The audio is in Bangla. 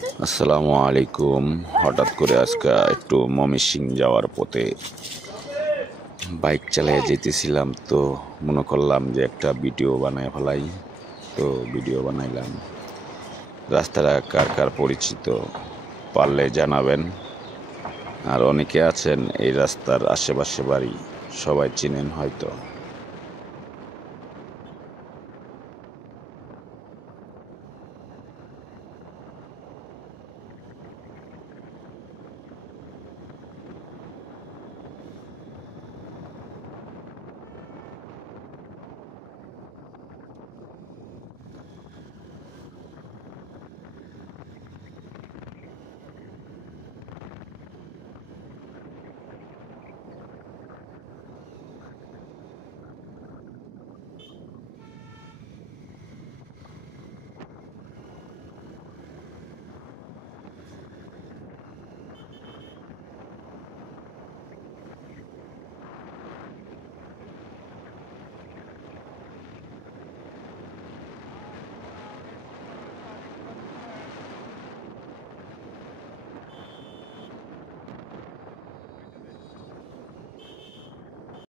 আসসালামু আলাইকুম। হঠাৎ করে আজকে একটু ময়মনসিংহ যাওয়ার পথে বাইক চালিয়ে যেতেছিলাম, তো মনে করলাম যে একটা ভিডিও বানায় ফেলাই। তো ভিডিও বানাইলাম। রাস্তাটা কার কার পরিচিত পারলে জানাবেন। আর অনেকে আছেন এই রাস্তার আশেপাশে বাড়ি, সবাই চিনেন হয়তো।